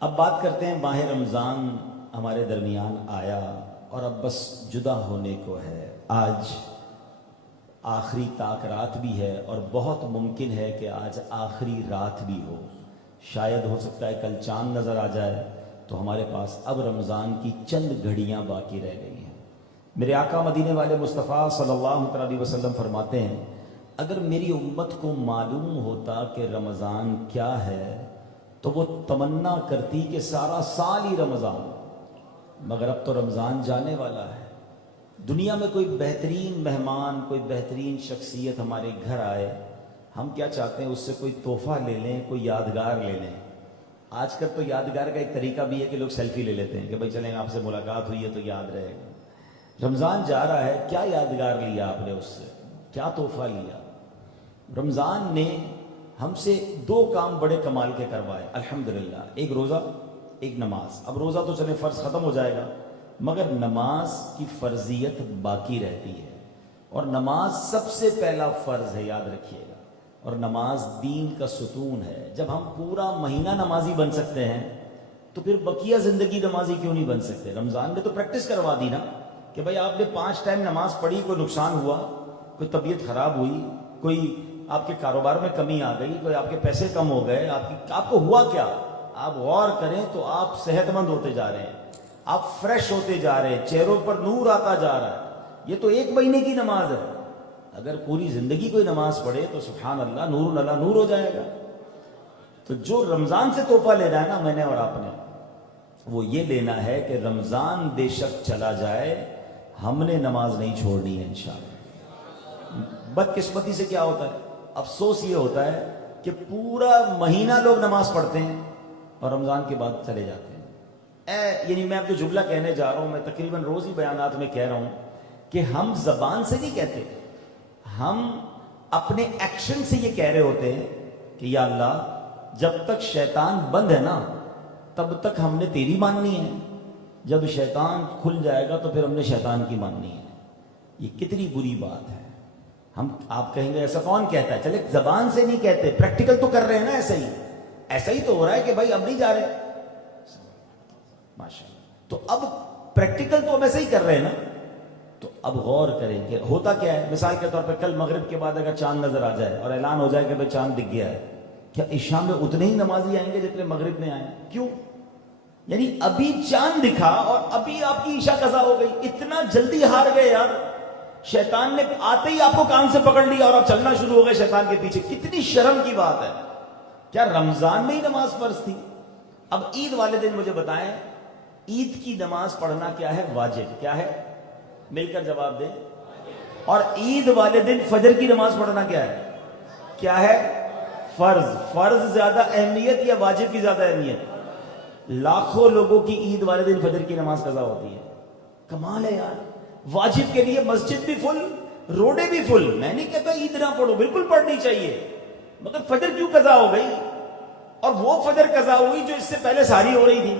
اب بات کرتے ہیں، ماہ رمضان ہمارے درمیان آیا اور اب بس جدا ہونے کو ہے۔ آج آخری طاق رات بھی ہے اور بہت ممکن ہے کہ آج آخری رات بھی ہو، شاید ہو سکتا ہے کل چاند نظر آ جائے، تو ہمارے پاس اب رمضان کی چند گھڑیاں باقی رہ گئی ہیں۔ میرے آقا مدینے والے مصطفیٰ صلی اللہ علیہ وسلم فرماتے ہیں، اگر میری امت کو معلوم ہوتا کہ رمضان کیا ہے تو وہ تمنا کرتی کہ سارا سال ہی رمضان، مگر اب تو رمضان جانے والا ہے۔ دنیا میں کوئی بہترین مہمان، کوئی بہترین شخصیت ہمارے گھر آئے، ہم کیا چاہتے ہیں اس سے کوئی تحفہ لے لیں، کوئی یادگار لے لیں۔ آج کل تو یادگار کا ایک طریقہ بھی ہے کہ لوگ سیلفی لے لیتے ہیں کہ بھائی چلیں آپ سے ملاقات ہوئی ہے تو یاد رہے گا۔ رمضان جا رہا ہے، کیا یادگار لیا آپ نے اس سے، کیا تحفہ لیا؟ رمضان نے ہم سے دو کام بڑے کمال کے کروائے الحمدللہ، ایک روزہ، ایک نماز۔ اب روزہ تو چلے فرض ختم ہو جائے گا، مگر نماز کی فرضیت باقی رہتی ہے، اور نماز سب سے پہلا فرض ہے، یاد رکھیے گا، اور نماز دین کا ستون ہے۔ جب ہم پورا مہینہ نمازی بن سکتے ہیں تو پھر بقیہ زندگی نمازی کیوں نہیں بن سکتے؟ رمضان نے تو پریکٹس کروا دی نا کہ بھائی آپ نے 5 ٹائم نماز پڑھی، کوئی نقصان ہوا، کوئی طبیعت خراب ہوئی، کوئی آپ کے کاروبار میں کمی آ گئی، کوئی آپ کے پیسے کم ہو گئے، آپ کو ہوا کیا؟ آپ غور کریں تو آپ صحت مند ہوتے جا رہے ہیں، آپ فریش ہوتے جا رہے ہیں، چہروں پر نور آتا جا رہا ہے۔ یہ تو 1 مہینے کی نماز ہے، اگر پوری زندگی کوئی نماز پڑھے تو سبحان اللہ، نور اللہ نور ہو جائے گا۔ تو جو رمضان سے تحفہ لینا ہے نا میں نے اور آپ نے، وہ یہ لینا ہے کہ رمضان بے شک چلا جائے، ہم نے نماز نہیں چھوڑنی ہے انشاءاللہ۔ بدقسمتی سے کیا ہوتا ہے، افسوس یہ ہوتا ہے کہ پورا مہینہ لوگ نماز پڑھتے ہیں اور رمضان کے بعد چلے جاتے ہیں۔ یعنی میں اب جو جملہ کہنے جا رہا ہوں، میں تقریباً روز ہی بیانات میں کہہ رہا ہوں کہ ہم زبان سے نہیں کہتے، ہم اپنے ایکشن سے یہ کہہ رہے ہوتے ہیں کہ یا اللہ جب تک شیطان بند ہے نا تب تک ہم نے تیری ماننی ہے، جب شیطان کھل جائے گا تو پھر ہم نے شیطان کی ماننی ہے۔ یہ کتنی بری بات ہے۔ آپ کہیں گے ایسا کون کہتا ہے؟ چلے زبان سے نہیں کہتے، پریکٹیکل تو کر رہے ہیں نا، ایسا ہی تو ہو رہا ہے کہ بھائی اب نہیں جا رہے، ماشاءاللہ۔ تو اب پریکٹیکل تو ہم ایسے ہی کر رہے ہیں نا، تو اب غور کریں کہ ہوتا کیا ہے۔ مثال کے طور پہ کل مغرب کے بعد اگر چاند نظر آ جائے اور اعلان ہو جائے کہ بھائی چاند دکھ گیا ہے، کیا عشاء میں اتنے ہی نمازی آئیں گے جتنے مغرب میں آئے؟ کیوں؟ یعنی ابھی چاند دکھا اور ابھی آپ کی عشاء قضا ہو گئی، اتنا جلدی ہار گئے یار۔ شیطان نے آتے ہی آپ کو کان سے پکڑ لیا اور آپ چلنا شروع ہو گئے شیطان کے پیچھے۔ کتنی شرم کی بات ہے۔ کیا رمضان میں ہی نماز فرض تھی؟ اب عید والے دن مجھے بتائیں، عید کی نماز پڑھنا کیا ہے؟ واجب۔ کیا ہے؟ مل کر جواب دیں۔ اور عید والے دن فجر کی نماز پڑھنا کیا ہے؟ کیا ہے؟ فرض۔ فرض زیادہ اہمیت یا واجب کی زیادہ اہمیت؟ لاکھوں لوگوں کی عید والے دن فجر کی نماز قضا ہوتی ہے۔ کمال ہے یار۔ واجب کے لیے مسجد بھی فل، روڈیں بھی فل۔ میں نہیں کہتا عید نہ پڑھو، بالکل پڑھنی چاہیے، مگر فجر کیوں قضا ہو گئی؟ اور وہ فجر قضا ہوئی جو اس سے پہلے ساری ہو رہی تھی۔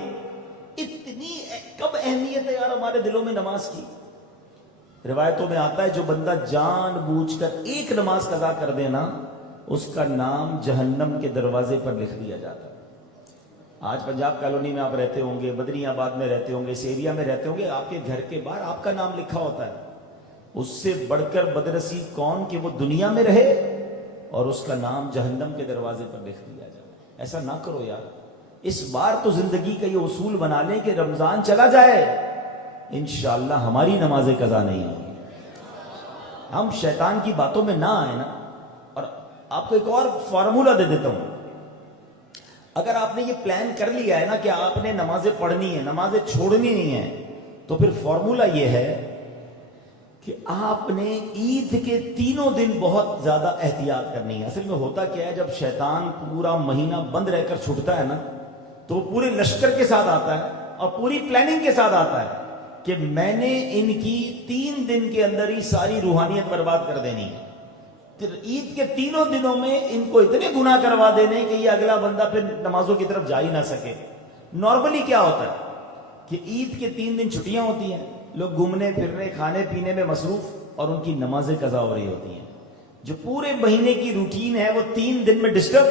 اتنی کب اہمیت ہے یار ہمارے دلوں میں نماز کی۔ روایتوں میں آتا ہے جو بندہ جان بوجھ کر ایک نماز قضا کر دینا، اس کا نام جہنم کے دروازے پر لکھ دیا جاتا ہے۔ آج پنجاب کالونی میں آپ رہتے ہوں گے، بدری آباد میں رہتے ہوں گے، اس ایریا میں رہتے ہوں گے، آپ کے گھر کے باہر آپ کا نام لکھا ہوتا ہے۔ اس سے بڑھ کر بدنصیب کون کہ وہ دنیا میں رہے اور اس کا نام جہنم کے دروازے پر لکھ دیا جائے۔ ایسا نہ کرو یار۔ اس بار تو زندگی کا یہ اصول بنا لیں کہ رمضان چلا جائے، انشاءاللہ ہماری نمازیں قضا نہیں ہوں گی، ہم شیطان کی باتوں میں نہ آئے نا۔ اور آپ کو ایک اور فارمولہ دے دیتا ہوں، اگر آپ نے یہ پلان کر لیا ہے نا کہ آپ نے نمازیں پڑھنی ہیں، نمازیں چھوڑنی نہیں ہیں، تو پھر فارمولہ یہ ہے کہ آپ نے عید کے تینوں دن بہت زیادہ احتیاط کرنی ہے۔ اصل میں ہوتا کیا ہے، جب شیطان پورا مہینہ بند رہ کر چھٹتا ہے نا تو وہ پورے لشکر کے ساتھ آتا ہے اور پوری پلاننگ کے ساتھ آتا ہے کہ میں نے ان کی 3 دن کے اندر ہی ساری روحانیت برباد کر دینی ہے۔ پھر عید کے تینوں دنوں میں ان کو اتنے گناہ کروا دینے کہ یہ اگلا بندہ پھر نمازوں کی طرف جا ہی نہ سکے۔ نارملی کیا ہوتا ہے کہ عید کے 3 دن چھٹیاں ہوتی ہیں، لوگ گھومنے پھرنے کھانے پینے میں مصروف، اور ان کی نمازیں قضا ہو رہی ہوتی ہیں۔ جو پورے مہینے کی روٹین ہے وہ 3 دن میں ڈسٹرب،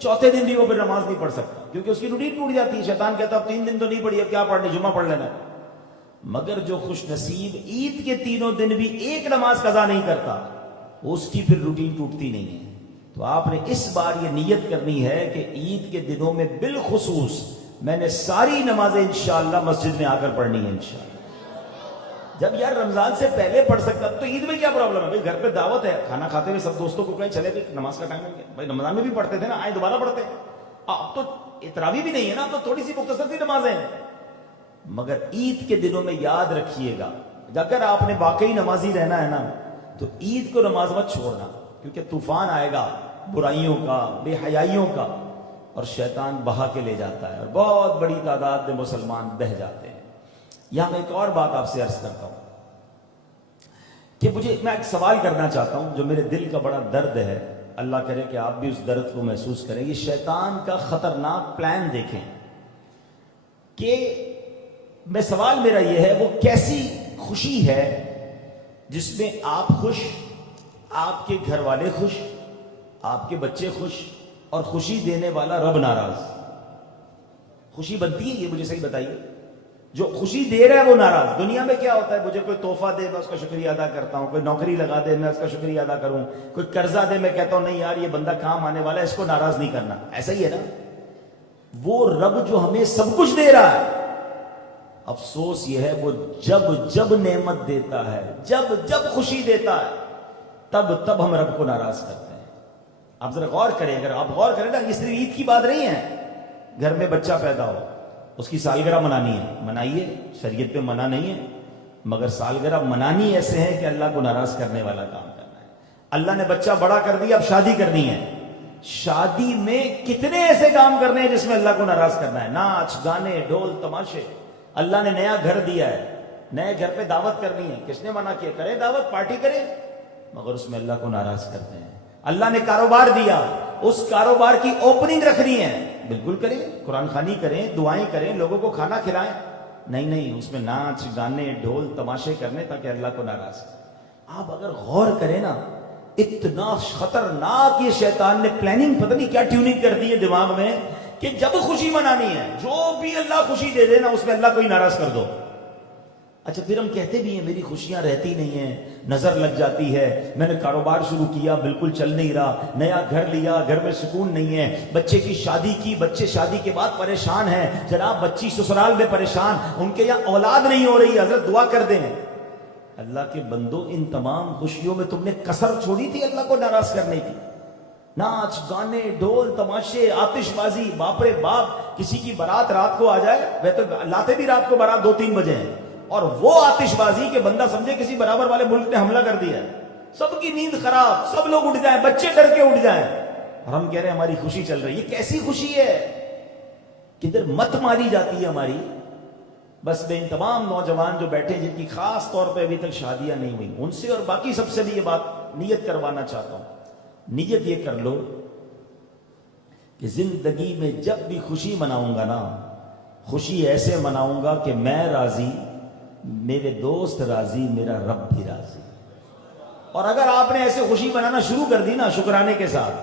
چوتھے دن بھی وہ پھر نماز نہیں پڑھ سکتا۔ کیونکہ اس کی روٹین ٹوٹ جاتی ہے. شیطان کہتا اب 3 دن تو نہیں پڑھی، اب کیا پڑھنی، جمعہ پڑھ لینا. مگر جو خوش نصیب عید کے 3 دن بھی ایک نماز قضا نہیں کرتا، اس کی پھر روٹین ٹوٹتی نہیں ہے. تو آپ نے اس بار یہ نیت کرنی ہے کہ عید کے دنوں میں بالخصوص میں نے ساری نمازیں انشاءاللہ مسجد میں آ کر پڑھنی ہے انشاءاللہ. جب یار رمضان سے پہلے پڑھ سکتا تو عید میں کیا پرابلم ہے بھائی؟ گھر پہ دعوت ہے، کھانا کھاتے ہوئے سب دوستوں کو کہیں چلے بھائی نماز کا ٹائم ہے بھائی. رمضان میں بھی پڑھتے تھے نا، آئے دوبارہ پڑھتے ہیں. اب تو تراویح بھی نہیں ہے نا، اب تو تھوڑی سی مختصر سی نمازیں ہیں. مگر عید کے دنوں میں یاد رکھیے گا، اگر آپ نے واقعی نمازی رہنا ہے نا تو عید کو نماز مت چھوڑنا، کیونکہ طوفان آئے گا برائیوں کا، بے حیائیوں کا، اور شیطان بہا کے لے جاتا ہے اور بہت بڑی تعداد میں مسلمان بہہ جاتے ہیں. یہاں میں ایک اور بات آپ سے عرض کرتا ہوں کہ میں ایک سوال کرنا چاہتا ہوں جو میرے دل کا بڑا درد ہے. اللہ کرے کہ آپ بھی اس درد کو محسوس کریں. یہ شیطان کا خطرناک پلان دیکھیں کہ سوال میرا یہ ہے، وہ کیسی خوشی ہے جس میں آپ خوش، آپ کے گھر والے خوش، آپ کے بچے خوش، اور خوشی دینے والا رب ناراض. خوشی بنتی ہے یہ مجھے صحیح بتائیے؟ جو خوشی دے رہا ہے وہ ناراض. دنیا میں کیا ہوتا ہے، مجھے کوئی تحفہ دے میں اس کا شکریہ ادا کرتا ہوں، کوئی نوکری لگا دے میں اس کا شکریہ ادا کروں، کوئی قرضہ دے میں کہتا ہوں نہیں یار یہ بندہ کام آنے والا ہے، اس کو ناراض نہیں کرنا. ایسا ہی ہے نا. وہ رب جو ہمیں سب کچھ دے رہا ہے، افسوس یہ ہے وہ جب جب نعمت دیتا ہے، جب جب خوشی دیتا ہے، تب ہم رب کو ناراض کرتے ہیں. آپ ذرا غور کریں، اگر آپ غور کریں نا، یہ صرف عید کی بات نہیں ہے. گھر میں بچہ پیدا ہو، اس کی سالگرہ منانی ہے، منائیے، شریعت پہ منع نہیں ہے، مگر سالگرہ منانی ایسے ہے کہ اللہ کو ناراض کرنے والا کام کرنا ہے. اللہ نے بچہ بڑا کر دیا، اب شادی کرنی ہے. شادی میں کتنے ایسے کام کرنے ہیں جس میں اللہ کو ناراض کرنا ہے. ناچ گانے ڈھول تماشے. اللہ نے نیا گھر دیا ہے، نئے گھر پہ دعوت کرنی ہے، کس نے منع کیا؟ کرے دعوت، پارٹی کرے، مگر اس میں اللہ کو ناراض کرتے ہیں. اللہ نے کاروبار دیا، اس کاروبار کی اوپننگ رکھنی ہے، بالکل کریں، قرآن خوانی کریں، دعائیں کریں، لوگوں کو کھانا کھلائیں. نہیں اس میں ناچ گانے ڈھول تماشے کرنے تاکہ اللہ کو ناراض کریں. آپ اگر غور کریں نا، اتنا خطرناک یہ شیطان نے پلاننگ پتہ نہیں کیا ٹیوننگ کر دی ہے دماغ میں کہ جب خوشی منانی ہے، جو بھی اللہ خوشی دے دے نا اس میں اللہ کو ہی ناراض کر دو. اچھا پھر ہم کہتے بھی ہیں میری خوشیاں رہتی نہیں ہیں، نظر لگ جاتی ہے، میں نے کاروبار شروع کیا بالکل چل نہیں رہا، نیا گھر لیا گھر میں سکون نہیں ہے، بچے کی شادی کی، بچے شادی کے بعد پریشان ہیں، جناب بچی سسرال میں پریشان، ان کے یہاں اولاد نہیں ہو رہی، حضرت دعا کر دیں. اللہ کے بندو، ان تمام خوشیوں میں تم نے کسر چھوڑی تھی اللہ کو ناراض کرنے کی. ناچ گانے ڈھول تماشے آتش بازی، باپ رے باپ. کسی کی بارات رات کو آ جائے، وہ تو لاتے بھی رات کو بارات 2-3 بجے ہیں، اور وہ آتش بازی کہ بندہ سمجھے کسی برابر والے ملک نے حملہ کر دیا ہے، سب کی نیند خراب، سب لوگ اٹھ جائیں، بچے ڈر کے اٹھ جائیں، اور ہم کہہ رہے ہیں ہماری خوشی چل رہی ہے. یہ کیسی خوشی ہے؟ کدھر مت ماری جاتی ہے ہماری. بس میں ان تمام نوجوان جو بیٹھے جن کی خاص طور پہ ابھی تک شادیاں نہیں ہوئی، ان سے اور باقی سب سے بھی یہ بات نیت کروانا چاہتا ہوں. نیت یہ کر لو کہ زندگی میں جب بھی خوشی مناؤں گا نا، خوشی ایسے مناؤں گا کہ میں راضی، میرے دوست راضی، میرا رب بھی راضی. اور اگر آپ نے ایسے خوشی منانا شروع کر دی نا شکرانے کے ساتھ،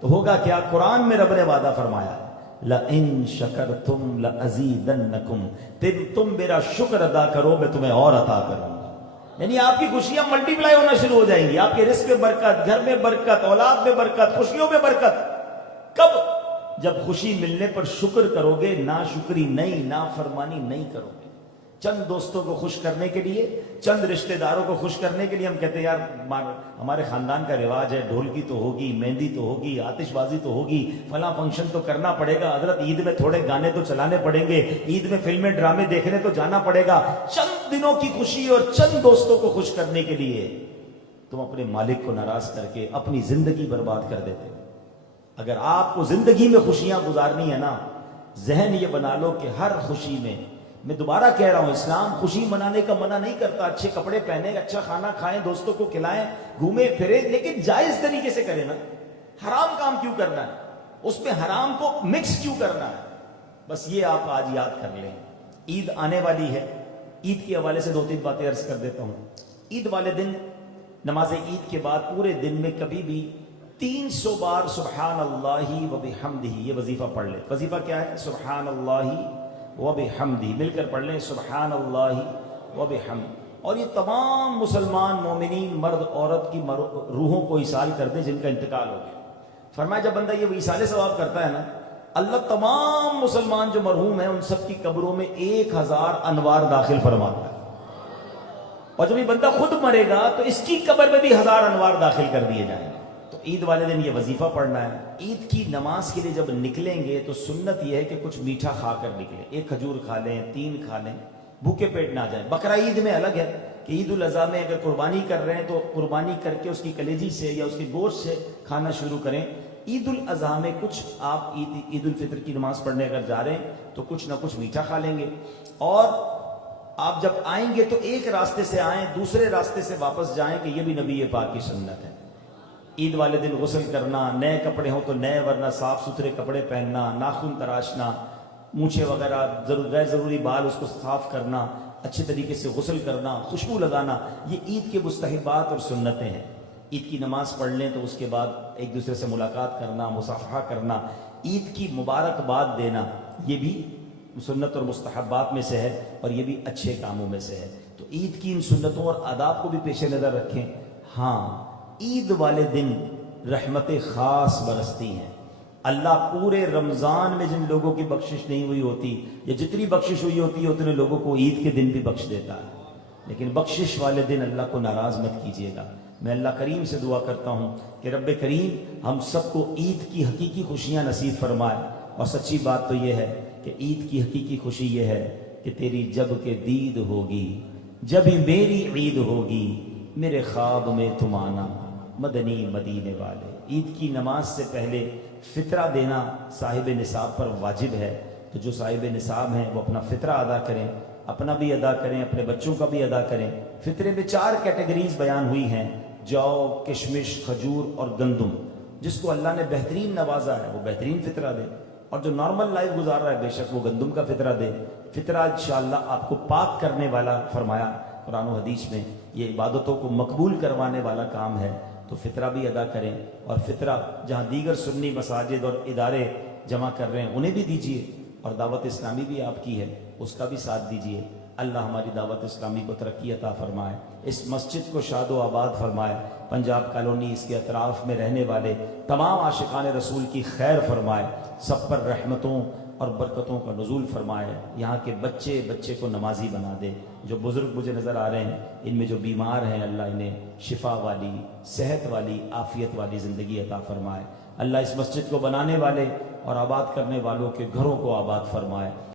تو ہوگا کیا؟ قرآن میں رب نے وعدہ فرمایا لَإِن شَكَرْتُمْ لَأَزِيدَنَّكُمْ، تم میرا شکر ادا کرو میں تمہیں اور عطا کروں گا. یعنی آپ کی خوشیاں ملٹی پلائی ہونا شروع ہو جائیں گی. آپ کے رزق میں برکت، گھر میں برکت، اولاد میں برکت، خوشیوں میں برکت. کب؟ جب خوشی ملنے پر شکر کرو گے، ناشکری نہیں، نافرمانی نہیں کرو گے. چند دوستوں کو خوش کرنے کے لیے، چند رشتہ داروں کو خوش کرنے کے لیے ہم کہتے ہیں یار ہمارے خاندان کا رواج ہے، ڈھولکی تو ہوگی، مہندی تو ہوگی، آتش بازی تو ہوگی، فلاں فنکشن تو کرنا پڑے گا، حضرت عید میں تھوڑے گانے تو چلانے پڑیں گے، عید میں فلمیں ڈرامے دیکھنے تو جانا پڑے گا. چند دنوں کی خوشی اور چند دوستوں کو خوش کرنے کے لیے تم اپنے مالک کو ناراض کر کے اپنی زندگی برباد کر دیتے. اگر آپ کو زندگی میں خوشیاں گزارنی ہے نا، ذہن یہ بنا لو کہ ہر خوشی میں دوبارہ کہہ رہا ہوں، اسلام خوشی منانے کا منع نہیں کرتا. اچھے کپڑے پہنے، اچھا کھانا کھائیں، دوستوں کو کھلائیں، گھومیں پھریں، لیکن جائز طریقے سے کریں نا. حرام کام کیوں کرنا ہے؟ اس میں حرام کو مکس کیوں کرنا ہے؟ بس یہ آپ آج یاد کر لیں. عید آنے والی ہے، عید کے حوالے سے 2-3 باتیں عرض کر دیتا ہوں. عید والے دن، نماز عید کے بعد پورے دن میں کبھی بھی 300 بار سبحان اللہ و بحمدہ یہ وظیفہ پڑھ لیں. وظیفہ کیا ہے؟ سبحان اللہ و بحمدہ. مل کر پڑھ لیں سبحان اللہ و بحمدہ. اور یہ تمام مسلمان مومنین مرد عورت کی روحوں کو ایصال کر دیں جن کا انتقال ہو گیا. فرمایا جب بندہ یہ ایصال ثواب کرتا ہے نا، اللہ تمام مسلمان جو مرحوم ہیں ان سب کی قبروں میں 1000 انوار داخل فرماتا ہے. اور جب یہ بندہ خود مرے گا تو اس کی قبر میں بھی 1000 انوار داخل کر دیے جائیں گے. تو عید والے دن یہ وظیفہ پڑھنا ہے. عید کی نماز کے لیے جب نکلیں گے تو سنت یہ ہے کہ کچھ میٹھا کھا کر نکلیں. 1 کھجور کھا لیں، 3 کھا لیں، بھوکے پیٹ نہ جائیں. بقرہ عید میں الگ ہے کہ عید الاضحیٰ میں اگر قربانی کر رہے ہیں تو قربانی کر کے اس کی کلیجی سے یا اس کے گوشت سے کھانا شروع کریں. عید الاضحیٰ میں کچھ آپ عید الفطر کی نماز پڑھنے اگر جا رہے ہیں تو کچھ نہ کچھ میٹھا کھا لیں گے. اور آپ جب آئیں گے تو ایک راستے سے آئیں، دوسرے راستے سے واپس جائیں کہ یہ بھی نبی پاک کی سنت ہے. عید والے دن غسل کرنا، نئے کپڑے ہوں تو نئے ورنہ صاف ستھرے کپڑے پہننا، ناخن تراشنا، مونچھیں وغیرہ غیر ضروری بال اس کو صاف کرنا، اچھے طریقے سے غسل کرنا، خوشبو لگانا، یہ عید کے مستحبات اور سنتیں ہیں. عید کی نماز پڑھ لیں تو اس کے بعد ایک دوسرے سے ملاقات کرنا، مصافحہ کرنا، عید کی مبارکباد دینا، یہ بھی سنت اور مستحبات میں سے ہے اور یہ بھی اچھے کاموں میں سے ہے. تو عید کی ان سنتوں اور آداب کو بھی پیش نظر رکھیں. ہاں، عید والے دن رحمتیں خاص برستی ہیں. اللہ پورے رمضان میں جن لوگوں کی بخشش نہیں ہوئی ہوتی یا جتنی بخشش ہوئی ہوتی ہے اتنے لوگوں کو عید کے دن بھی بخش دیتا ہے. لیکن بخشش والے دن اللہ کو ناراض مت کیجیے گا. میں اللہ کریم سے دعا کرتا ہوں کہ رب کریم ہم سب کو عید کی حقیقی خوشیاں نصیب فرمائے. اور سچی بات تو یہ ہے کہ عید کی حقیقی خوشی یہ ہے کہ تیری جب کہ دید ہوگی، جب ہی میری عید ہوگی، میرے خواب میں تم آنا مدنی مدینے والے. عید کی نماز سے پہلے فطرہ دینا صاحب نصاب پر واجب ہے. تو جو صاحب نصاب ہیں وہ اپنا فطرہ ادا کریں، اپنا بھی ادا کریں، اپنے بچوں کا بھی ادا کریں. فطرے میں 4 کیٹیگریز بیان ہوئی ہیں: جو، کشمش، کھجور اور گندم. جس کو اللہ نے بہترین نوازا ہے وہ بہترین فطرہ دے، اور جو نارمل لائف گزار رہا ہے بے شک وہ گندم کا فطرہ دے. فطرہ انشاءاللہ آپ کو پاک کرنے والا فرمایا قرآن و حدیث میں، یہ عبادتوں کو مقبول کروانے والا کام ہے. تو فطرہ بھی ادا کریں. اور فطرہ جہاں دیگر سنی مساجد اور ادارے جمع کر رہے ہیں انہیں بھی دیجیے، اور دعوت اسلامی بھی آپ کی ہے اس کا بھی ساتھ دیجیے. اللہ ہماری دعوت اسلامی کو ترقی عطا فرمائے، اس مسجد کو شاد و آباد فرمائے، پنجاب کالونی اس کے اطراف میں رہنے والے تمام عاشقان رسول کی خیر فرمائے، سب پر رحمتوں اور برکتوں کا نزول فرمائے. یہاں کے بچے کو نمازی بنا دے. جو بزرگ مجھے نظر آ رہے ہیں ان میں جو بیمار ہیں اللہ انہیں شفا والی، صحت والی، عافیت والی زندگی عطا فرمائے. اللہ اس مسجد کو بنانے والے اور آباد کرنے والوں کے گھروں کو آباد فرمائے.